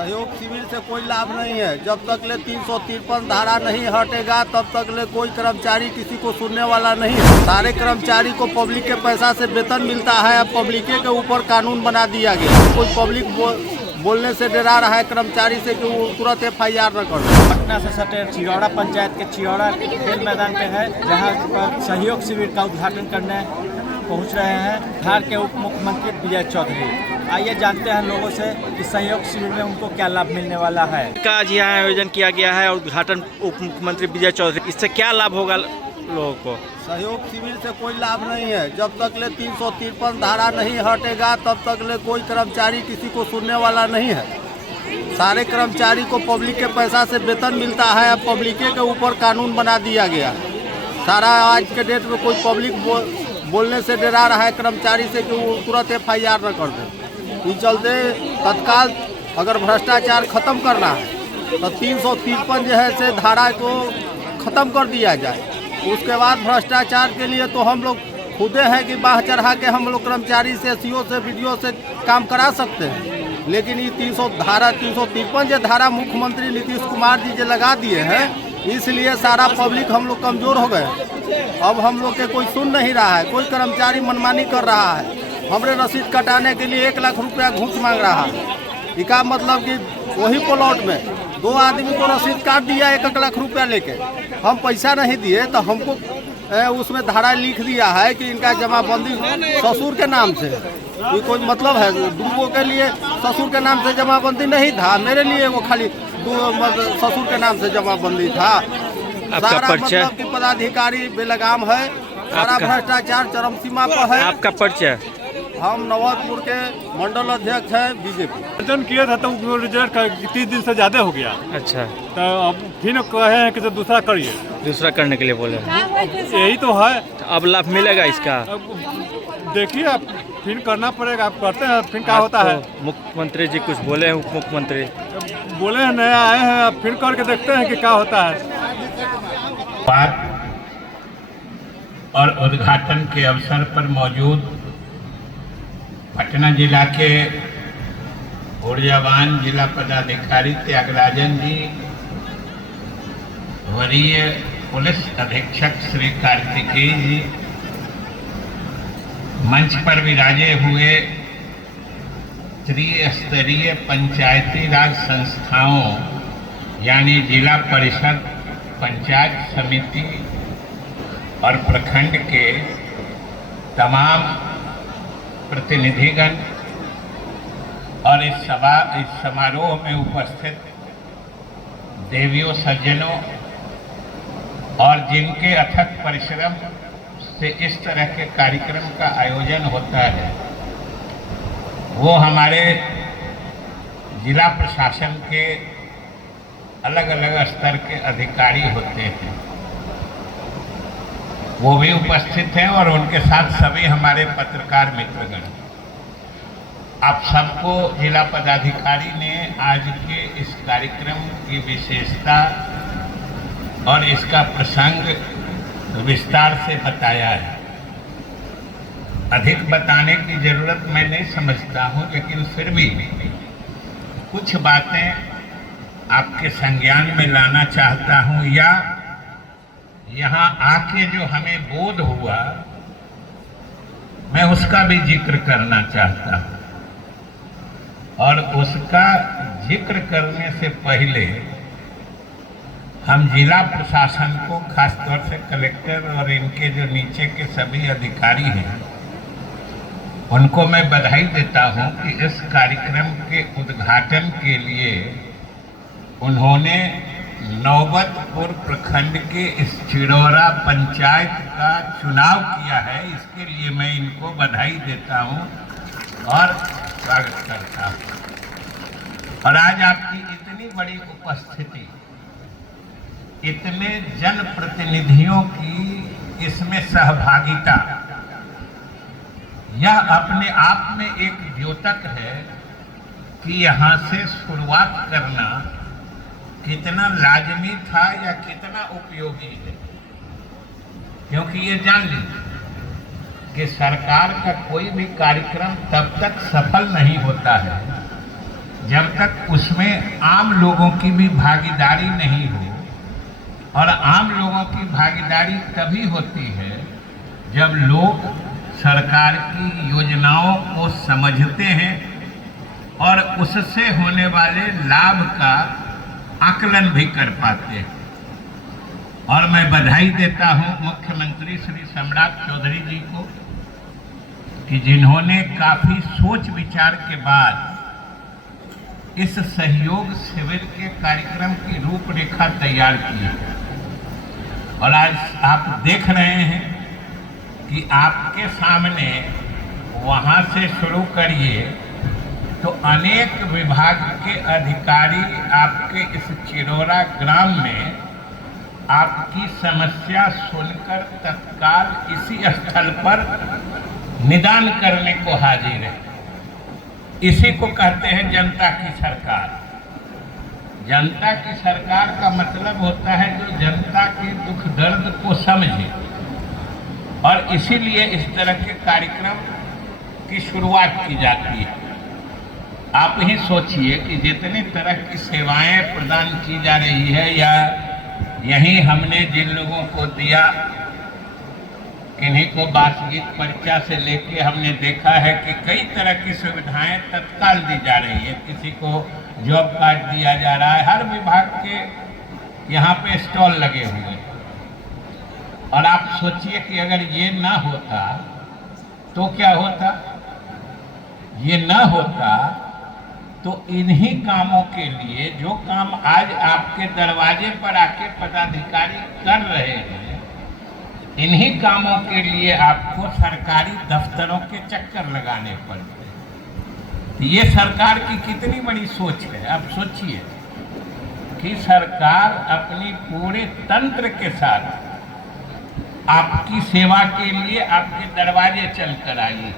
सहयोग शिविर से कोई लाभ नहीं है। जब तक ले 353 धारा नहीं हटेगा तब तक ले कोई कर्मचारी किसी को सुनने वाला नहीं है। सारे कर्मचारी को पब्लिक के पैसा से वेतन मिलता है। अब पब्लिक के ऊपर कानून बना दिया गया। कोई पब्लिक बोलने से डरा रहा है कर्मचारी से कि वो तुरंत FIR न कर दे। पटना से सटे चिरौड़ा पंचायत के चिरौड़ा खेल मैदान पे है, जहाँ पर सहयोग शिविर का उद्घाटन करने पहुंच रहे हैं बिहार के उप मुख्यमंत्री विजय चौधरी। आइए जानते हैं लोगों से कि सहयोग शिविर में उनको क्या लाभ मिलने वाला है। का आज यहाँ आयोजन किया गया है और उद्घाटन उप मुख्यमंत्री विजय चौधरी, इससे क्या लाभ होगा लोगों को? सहयोग शिविर से कोई लाभ नहीं है। जब तक ले 353 धारा नहीं हटेगा तब तक ले कोई कर्मचारी किसी को सुनने वाला नहीं है। सारे कर्मचारी को पब्लिक के पैसा से वेतन मिलता है। अब पब्लिक के ऊपर कानून बना दिया गया। सारा आज के डेट में कोई पब्लिक बोलने से डरा रहा है कर्मचारी से कि वो तुरंत FIR न कर दे। इस चलते तत्काल अगर भ्रष्टाचार खत्म करना है तो 353 जो है से धारा को खत्म कर दिया जाए। उसके बाद भ्रष्टाचार के लिए तो हम लोग खुदे हैं कि बाह चढ़ा के हम लोग कर्मचारी से CO से BDO से काम करा सकते हैं। लेकिन ये 353 जो धारा मुख्यमंत्री नीतीश कुमार जी जो लगा दिए हैं, इसलिए सारा पब्लिक हम लोग कमज़ोर हो गए। अब हम लोग के कोई सुन नहीं रहा है। कोई कर्मचारी मनमानी कर रहा है। हमरे रसीद कटाने के लिए 1 लाख रुपया घूस मांग रहा है। इसका मतलब कि वही प्लॉट में 2 आदमी को रसीद काट दिया 1 लाख रुपया लेके। हम पैसा नहीं दिए तो हमको उसमें धारा लिख दिया है कि इनका जमाबंदी ससुर के नाम से। ये कोई मतलब है? दूगों के लिए ससुर के नाम से जमाबंदी नहीं था, मेरे लिए वो खाली ससुर के नाम से जमाबंदी था। सारा मतलब कि पदाधिकारी बेलगाम है। सारा भ्रष्टाचार चरम सीमा पर है। आपका परिचय? हम नवाजपुर के मंडल अध्यक्ष हैं BJP। आयोजन किया था तो रिजल्ट 30 दिन से ज़्यादा हो गया। अच्छा, तो अब फिर कहे हैं कि तो दूसरा करिए। दूसरा करने के लिए बोले? यही तो है। तो अब लाभ मिलेगा इसका? अब देखिए, आप फिर करना पड़ेगा। आप करते हैं, फिर क्या होता है। मुख्यमंत्री जी कुछ बोले हैं? उप मुख्यमंत्री बोले हैं, नया आए हैं, अब फिर करके देखते हैं कि क्या होता है। और उद्घाटन के अवसर पर मौजूद पटना जिला के ऊर्जावान जिला पदाधिकारी त्यागराजन जी, वरीय पुलिस अधीक्षक श्री कार्तिकेय जी, मंच पर विराजे हुए त्रिस्तरीय पंचायती राज संस्थाओं यानी जिला परिषद, पंचायत समिति और प्रखंड के तमाम प्रतिनिधिगण और इस समारोह में उपस्थित देवियों, सज्जनों और जिनके अथक परिश्रम से इस तरह के कार्यक्रम का आयोजन होता है, वो हमारे जिला प्रशासन के अलग अलग स्तर के अधिकारी होते हैं। वो भी उपस्थित हैं और उनके साथ सभी हमारे पत्रकार मित्रगण। आप सबको जिला पदाधिकारी ने आज के इस कार्यक्रम की विशेषता और इसका प्रसंग विस्तार से बताया है। अधिक बताने की जरूरत मैं नहीं समझता हूँ, लेकिन फिर भी कुछ बातें आपके संज्ञान में लाना चाहता हूँ, या यहाँ आके जो हमें बोध हुआ मैं उसका भी जिक्र करना चाहता हूँ। और उसका जिक्र करने से पहले हम जिला प्रशासन को, खासतौर से कलेक्टर और इनके जो नीचे के सभी अधिकारी हैं, उनको मैं बधाई देता हूँ कि इस कार्यक्रम के उद्घाटन के लिए उन्होंने नौबतपुर प्रखंड के इस चिरौरा पंचायत का चुनाव किया है। इसके लिए मैं इनको बधाई देता हूं और स्वागत करता हूं। और आज आपकी इतनी बड़ी उपस्थिति, इतने जनप्रतिनिधियों की इसमें सहभागिता, यह अपने आप में एक द्योतक है कि यहाँ से शुरुआत करना कितना लाजमी था या कितना उपयोगी है। क्योंकि ये जान लीजिए कि सरकार का कोई भी कार्यक्रम तब तक सफल नहीं होता है जब तक उसमें आम लोगों की भी भागीदारी नहीं हो, और आम लोगों की भागीदारी तभी होती है जब लोग सरकार की योजनाओं को समझते हैं और उससे होने वाले लाभ का आकलन भी कर पाते हैं। और मैं बधाई देता हूं मुख्यमंत्री श्री सम्राट चौधरी जी को कि जिन्होंने काफी सोच विचार के बाद इस सहयोग शिविर के कार्यक्रम की रूपरेखा तैयार की है। और आज आप देख रहे हैं कि आपके सामने वहां से शुरू करिए तो अनेक विभाग के अधिकारी आपके इस चिरौरा ग्राम में आपकी समस्या सुनकर तत्काल इसी स्थल पर निदान करने को हाजिर है। इसी को कहते हैं जनता की सरकार। जनता की सरकार का मतलब होता है जो जनता के दुख दर्द को समझे, और इसीलिए इस तरह के कार्यक्रम की शुरुआत की जाती है। आप ही सोचिए कि जितनी तरह की सेवाएं प्रदान की जा रही है, या यहीं हमने जिन लोगों को दिया, किन्हीं को बासगीत परीक्षा से लेके हमने देखा है कि कई तरह की सुविधाएं तत्काल दी जा रही है। किसी को जॉब कार्ड दिया जा रहा है, हर विभाग के यहाँ पे स्टॉल लगे हुए। और आप सोचिए कि अगर ये ना होता तो क्या होता। ये ना होता तो इन्हीं कामों के लिए, जो काम आज आपके दरवाजे पर आके पदाधिकारी कर रहे हैं, इन्हीं कामों के लिए आपको सरकारी दफ्तरों के चक्कर लगाने पड़ते हैं। तो ये सरकार की कितनी बड़ी सोच है। अब सोचिए कि सरकार अपनी पूरे तंत्र के साथ आपकी सेवा के लिए आपके दरवाजे चल कर आई,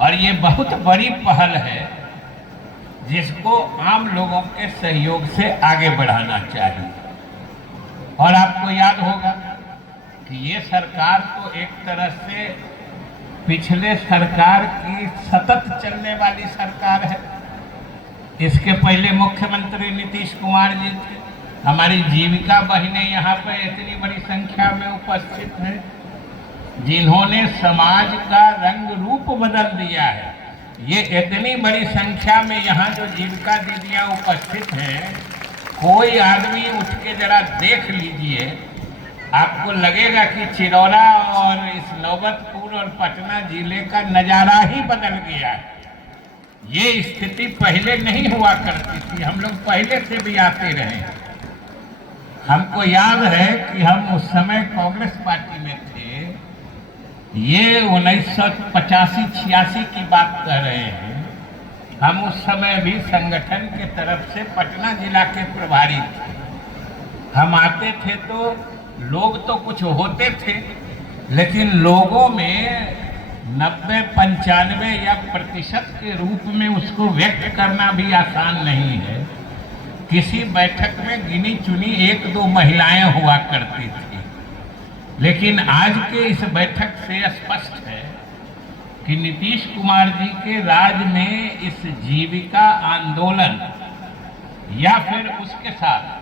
और ये बहुत बड़ी पहल है जिसको आम लोगों के सहयोग से आगे बढ़ाना चाहिए। और आपको याद होगा कि ये सरकार तो एक तरह से पिछले सरकार की सतत चलने वाली सरकार है। इसके पहले मुख्यमंत्री नीतीश कुमार जी थे। हमारी जीविका बहनें यहाँ पर इतनी बड़ी संख्या में उपस्थित हैं, जिन्होंने समाज का रंग रूप बदल दिया है। ये इतनी बड़ी संख्या में यहाँ जो जीविका दीदियाँ उपस्थित हैं, कोई आदमी उठ के जरा देख लीजिए, आपको लगेगा कि चिरौरा और इस नौबतपुर और पटना जिले का नज़ारा ही बदल गया है। ये स्थिति पहले नहीं हुआ करती थी। हम लोग पहले से भी आते रहे। हमको याद है कि हम उस समय कांग्रेस पार्टी में थे। ये 1985-86 की बात कर रहे हैं। हम उस समय भी संगठन के तरफ से पटना जिला के प्रभारी थे। हम आते थे तो लोग तो कुछ होते थे, लेकिन लोगों में 90-95 या प्रतिशत के रूप में उसको व्यक्त करना भी आसान नहीं है। किसी बैठक में गिनी चुनी 1-2 महिलाएं हुआ करती थी। लेकिन आज के इस बैठक से स्पष्ट है कि नीतीश कुमार जी के राज में इस जीविका आंदोलन या फिर उसके साथ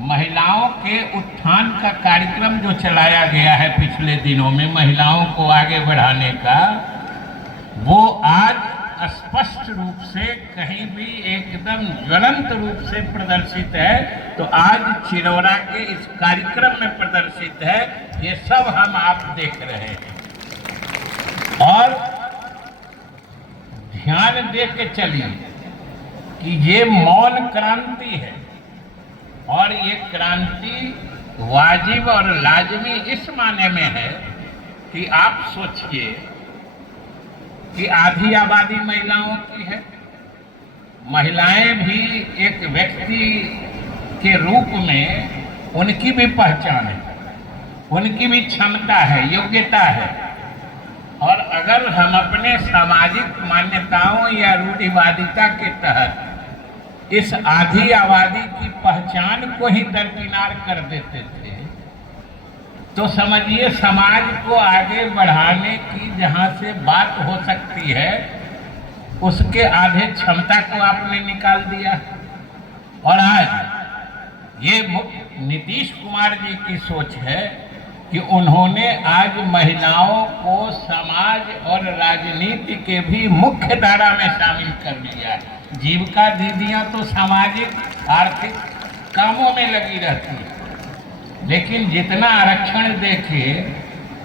महिलाओं के उत्थान का कार्यक्रम जो चलाया गया है पिछले दिनों में महिलाओं को आगे बढ़ाने का, वो आज स्पष्ट रूप से कहीं भी एकदम ज्वलंत रूप से प्रदर्शित है। तो आज चिरौरा के इस कार्यक्रम में प्रदर्शित है। ये सब हम आप देख रहे हैं। और ध्यान दे के चलिए कि ये मौन क्रांति है, और ये क्रांति वाजिब और लाजमी इस माने में है कि आप सोचिए कि आधी आबादी महिलाओं की है। महिलाएं भी एक व्यक्ति के रूप में उनकी भी पहचान है, उनकी भी क्षमता है, योग्यता है। और अगर हम अपने सामाजिक मान्यताओं या रूढ़िवादिता के तहत इस आधी आबादी की पहचान को ही दरकिनार कर देते थे, तो समझिए समाज को आगे बढ़ाने की जहाँ से बात हो सकती है, उसके आधे क्षमता को आपने निकाल दिया। और आज ये नीतीश कुमार जी की सोच है कि उन्होंने आज महिलाओं को समाज और राजनीति के भी मुख्य धारा में शामिल कर लिया है। जीविका दीदियां तो सामाजिक आर्थिक कामों में लगी रहती है, लेकिन जितना आरक्षण देके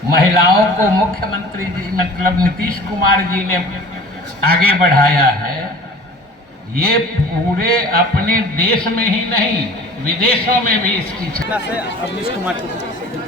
महिलाओं को मुख्यमंत्री जी मतलब नीतीश कुमार जी ने आगे बढ़ाया है, ये पूरे अपने देश में ही नहीं विदेशों में भी इसकी से अवनीश कुमार की रिपोर्ट।